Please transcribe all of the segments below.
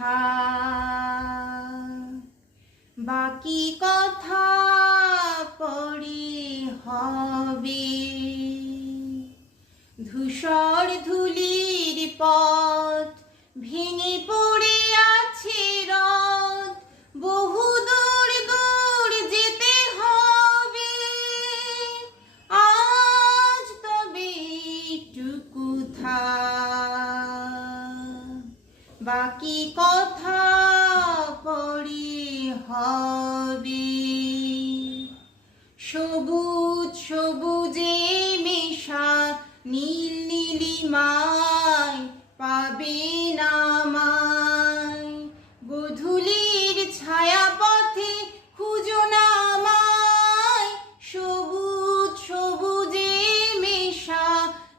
কথা, বাকি কথা পরে হবে। ধূসর ধূলির পথ ভেঙে পড়ে আছে রথ, বহু দূর দূর যেতে হবে। আজ তবে একটু থাক, বাকি কথা পরে হবে। সবুজ সবুজে মেশা নীল নীলিমায় পাবে না আমায়। গোধূলির ছায়া পথে খুঁজো না আমায়। সবুজ সবুজে মেশা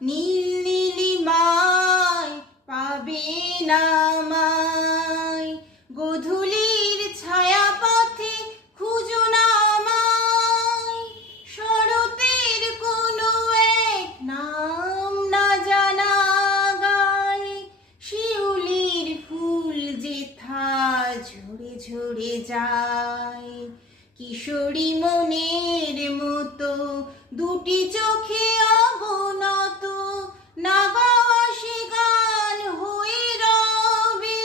নীল নীলিমায় পাবে না আমায়। গোধূলির ছায়া পথে খুঁজো না আমায়। শরতের কোনো এক নাম না জানা গায়, শিউলির ফুল যেথা ঝরে ঝরে যায়। কিশোরী মনের মতো দুটি চোখে অবনত, না গাওয়া সে গান হয়ে রবে।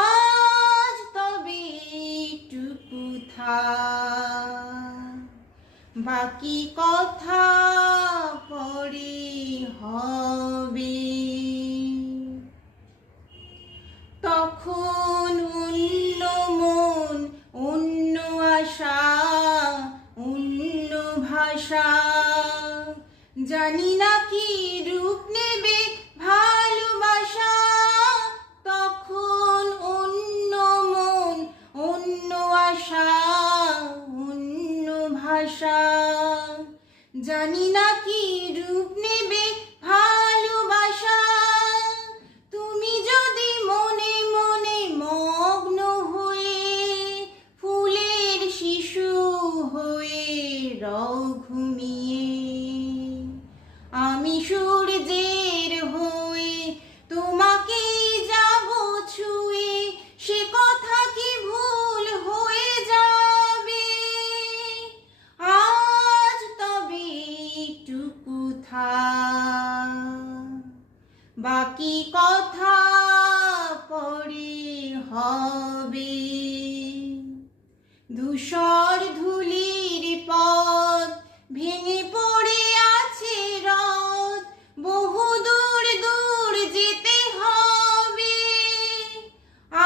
আজ তবে একটু থাক, বাকি কথা পরে হবে। তখন অন্য মন, অন্য আশা, অন্য ভাষা। জানি না কি রূপ নেবে ভালোবাসা। তখন অন্য মন, অন্য আশা, অন্য ভাষা। জানি না কি রূপ নেবে ভালোবাসা। তুমি যদি মনে মনে মগ্ন হয়ে ফুলের শিশু হয়ে রও ঘুমিয়ে, আমি সূর্যের হয়ে তোমাকেই যাব ছুঁয়ে। সে কথা কি ভুল হয়ে যাবে? আজ তবে একটু থাক, বাকি কথা পরে হবে। ধূসর ধূলির পথ ভেঙে পড়ে আছে রথ, বহু দূর দূর যেতে হবে।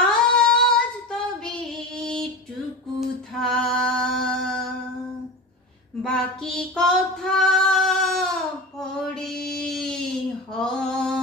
আজ তবে একটু থাক, বাকি কথা পরে হবে।